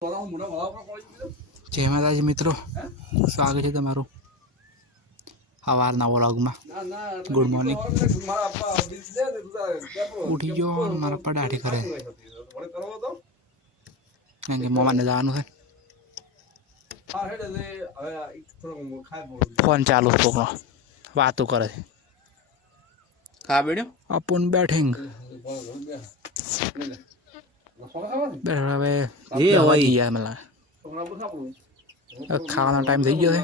जय माताजी मित्रों, स्वागत है तमारू सवारना व्लॉगમાં। Good morning. उठी गयो मारा पडाठी करे કારણ કે મોમાને જવાનું છે। ફોન ચાલુ છોકરો વાતો કરે છે। ખા બેડ્યો अपन बैठेंगे હવે જે હોય યાર मला ખાવાનો ટાઈમ થઈ ગયો છે।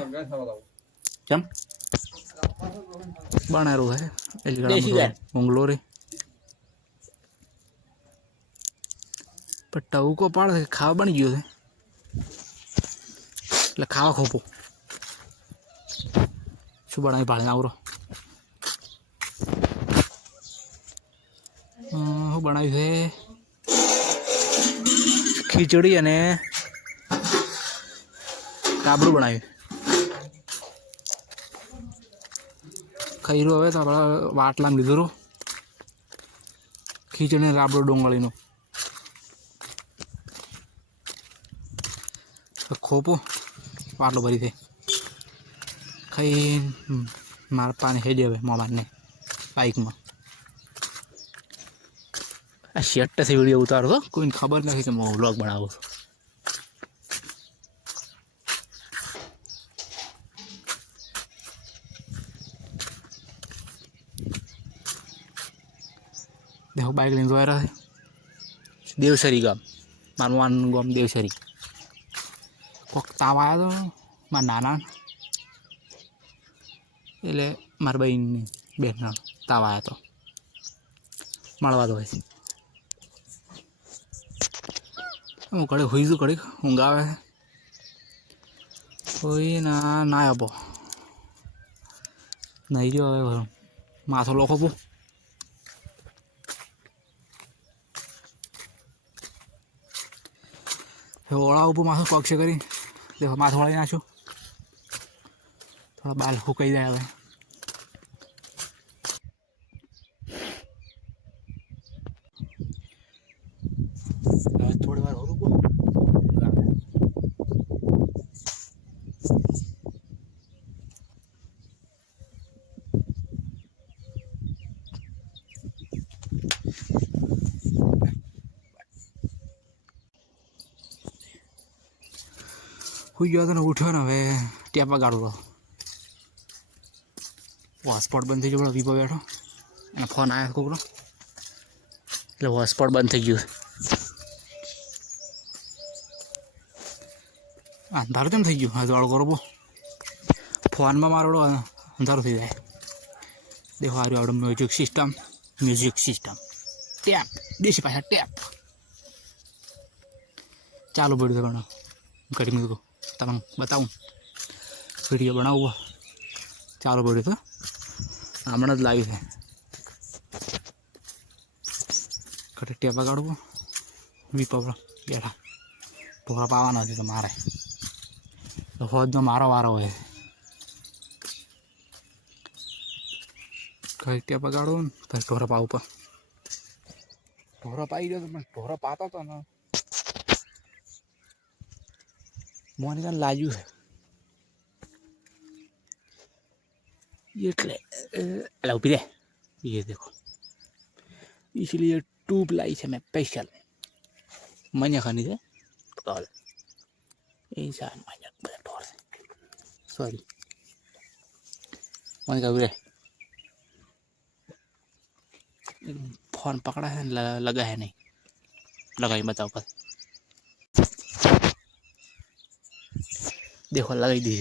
કેમ બનારું છે એલગડા મંગલોરે પણ ટવકો પાડે ખાવા બની ગયો છે એટલે ખાવા ખોપો શું બનાવી ભાળે આવરો શું બનાવ્યું છે ખીચડી અને રાબડું બનાવ્યું। ખઈરું હવે તો આપણે વાટલામાં લીધું ખીચડી ને રાબડું ડુંગળીનું ખોપો વાટલો ભરી દે ખાઈ મારા પાણી થઈ જાય મોબાઈલને બાઇકમાં। આ શેટથી વિડીયો ઉતારો તો કોઈને ખબર નથી કે હું વ્લોગ બનાવું છું। देखो बाइक लेने जा रहा है देवसरी गाम मारवान गाम देवसरी कोक ताव आया तो मार नाना એટલે માર બહેન બેન તાવ આયા તો મળવા દો હું કડે હોઈ છું કડે ઊંઘ આવે હોઈ ના ના આપો નહીં જો હવે માથો લોખો પો ઓળા ઉપર માથું પક્ષ કરી દેખો માથું વાળી નાખો થોડા બાલ સુકાઈ જાય હવે થોડી વાર હોરું हुई गया तो उठो ना હવે ટેપા ગાળો હોટસ્પોટ બંધ થઈ ગયો વીપો બેઠો અને ફોન આવ્યો કોકનો એટલે હોટસ્પોટ બંધ થઈ ગયું અંધારું કેમ થઈ ગયું હા દોડ કરો ફોનમાં મારો અંધારું થઈ જાય દેખો આ રહ્યું મ્યુઝિક સિસ્ટમ ટેપ દેશી પાછા ટેપ ચાલુ પડ્યું પણ ઘડી મૂકો તમને બતાવું વિડીયો બનાવવો ચાલુ પડ્યું તો હમણાં જ લાવી છે ઘરે ટેપા કાઢવો વીપો બેઠા ઢોરા પાવાના છે તો મારે હોજનો મારો વારો હોય ઘરે ટેપા કાઢવો ને ઘરે ઢોરા પાવું પણ ઢોરા પાઈ ગયો તો પણ ઢોરા પાતો હતો ને मोने का लाजू है ये ऊपी ये देखो इसलिए ट्यूब लाई है मैं स्पेशल मजा खानी है ऐसा मजा सॉरी मन का फोन पकड़ा है लगा है नहीं लगा ही बताओ पर देखो लगाई दी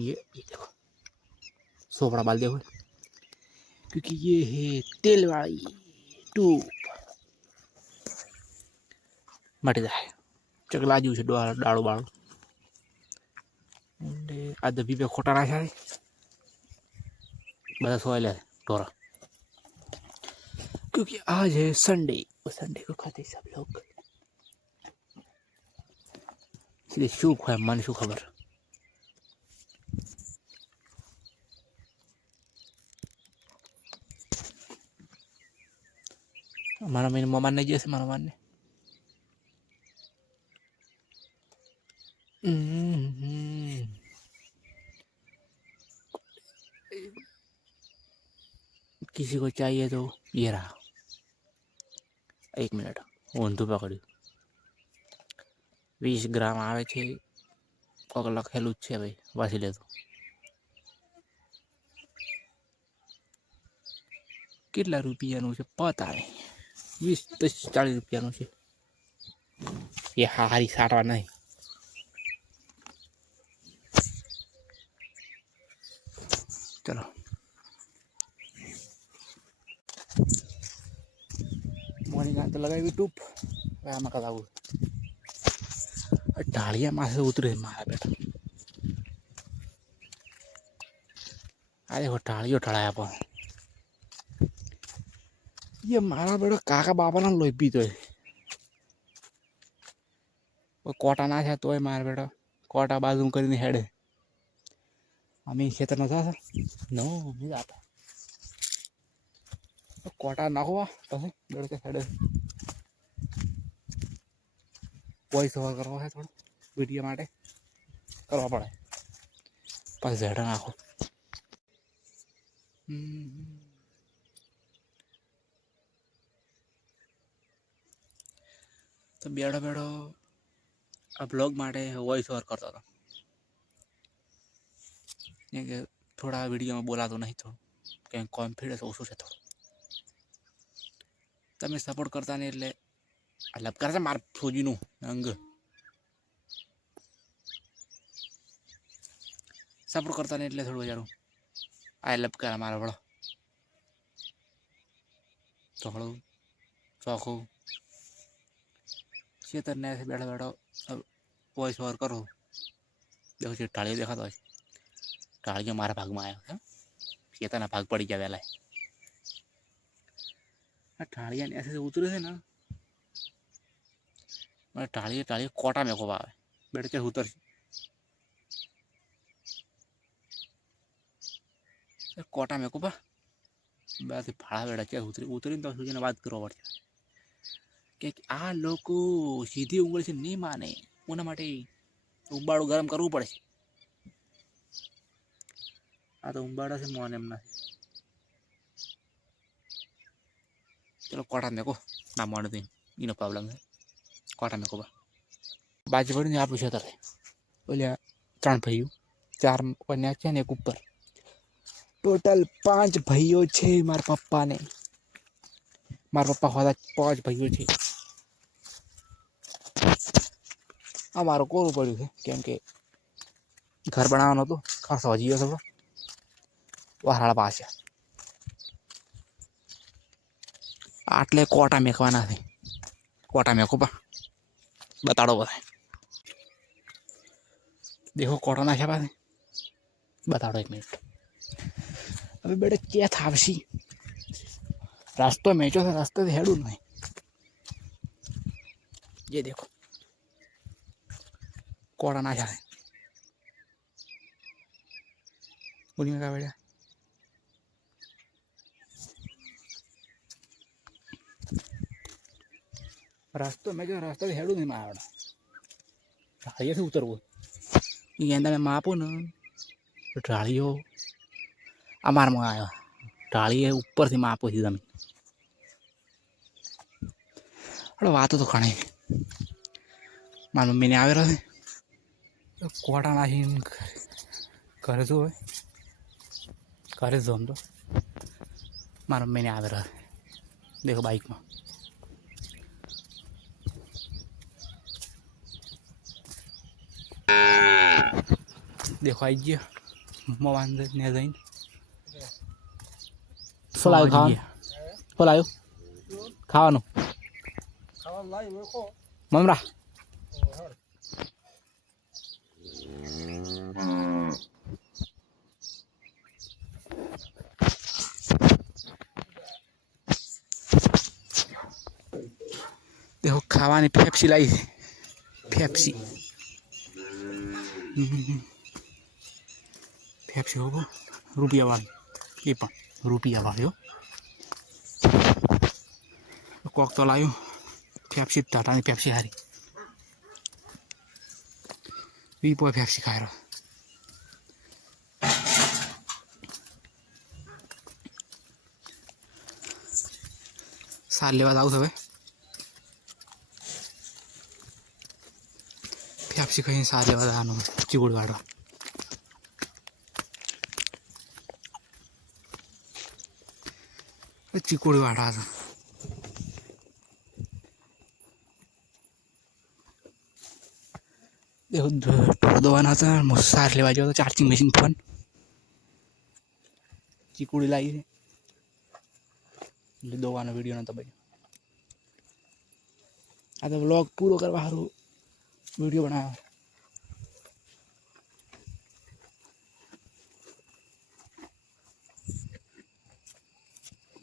ये देखो सोपड़ा बाल देखो क्योंकि ये है तेल वाली ट्यूब मट जाए चकला जू से डाड़ो बाड़ो आज भी पे खोटा ना है बता सोयल है टोरा क्योंकि आज है संडे और संडे को खाते सब लोग इसलिए शू है मन शू खबर मारा मैंने मोमान नहीं जैसे मारा मान ने किसी को चाहिए तो ये रहा। 1 मिनट ऊंधું પકડ્યું 20 ગ્રામ આવે છે કોક લખેલું જ છે ભાઈ વાંચી લેતો કેટલા રૂપિયાનું છે પતા નહીં 20-40 રૂપિયાનું છે એ હારી સારવા નહીં ચલો મોર્નિંગ તો લગાવી ટૂપ હવે આમાં કરાવું ઢાળિયા માસે ઉતરે મારા બેટા આ દેખો ઢાળિયો ઢળાયા પણ ये मारा बेटा काका बापा ना लोई पीतो है वो कोटा ना है तो है मारा बेटा कोटा बाजू करने हेड हमें क्षेत्र ना था नो नहीं जाता तो कोटा ना हुआ तो है बेटा के हेड वॉइस ओवर करवा है थोड़ा वीडियो माटे करवा पड़े पर हेड ना हो तो बेड़ो बेड़ो आ ब्लॉग माटे वॉइस ओवर करता था કે થોડા વિડીયોમાં બોલાતો નહીં થોડું કે કોન્ફિડન્સ ઓછું છે થોડું તમે સપોર્ટ કરતા નહીં એટલે આ લપકાર છે માર ફોજીનું અંગ સપોર્ટ કરતા નહીં એટલે થોડું જારું આ લપકાર મારા વડો થોડું ચોખ્ખું ચેતન ને બેઠો બેઠો વોઇસ ઓવર કરો देखो जी टाळियों देखा तो टाळियों मारा भाग में आया है चेतना भाग पड़ी गया वेला टाळिया ने ऐसे उतरे थे ना मैं टाळिया टाळिया कोटा में को पावे बैठ के उतर कोटा में को पा बस भाड़ा बैठा के उतरी उतरी तो सूजी ने बात करो पड़ती कि आ लोग सीधी उंगली से नहीं माने उन्हें माटे उबाड़ू गरम करवू पड़े आ तो उबाड़ा से मोने एम नहीं चलो कोटा में को ना मोने दी इनो प्रॉब्लम है कोटा में को बाजू पड़ी आप पूछा था बोलिया 3 भाइयों 4 कन्या छे ने एक ऊपर टोटल 5 भाइयों छे मार पप्पा ने मार पप्पा होता 5 भाइयों छे अमारो कोरू पड़ू है केम के घर बनावनो तो खास हजीयो सब वहाड़ा पास है आटले कोटा मेकवाना थे कोटा मेको पा बताड़ो बताए देखो कोटा ना पास बताड़ो 1 मिनट अभी बेटे क्या था आपसी रास्ता मेचो था रास्ते से हेडू नहीं ये देखो कोड़ा ना जाए बोलिए क्या बेटा रास्ता में जो रास्ता से हेडू नहीं मारा ट्रालियों से उतर वो ये कहता मैं मापू ना तो ट्रालियों अमार में आया ट्राली ऊपर से मापो थी जमीन अरे बात तो खाने मार मम्मी ने आवे रहे कोटा ना करे जो है करे जो हम तो मार मम्मी ने आवे रहे देखो बाइक में देखो आई जी मोबाइल ने जाइन सोलायो खान सोलायो खावानो खावा लाई वो को ममरा देखो खावानी पेप्सी लाई पेप्सी पेप्सी हो रुपया वाली ये पण रुपया वाली हो कोक तो लायो पेप्सी टाटा ने पेप्सी हारी વીપો ફેફસી ખાય સાર લેવા આવું હવે ફેફસી ખાઈને સાર લેવા જવાનું ચીકુડ વાળવા ચીકુડ વાળવા હતા ઢોર દોવાના હતા સાર લેવા ગયો હતો ચાર્જિંગ મશીન ફોન ચીકુડી લાવી છે એટલે દોવાનો વિડીયો નતો ભાઈ આ તો વ્લોગ પૂરો કરવા સારું વિડીયો બનાવ્યો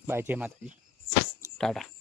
બાય જય માતાજી ટાટા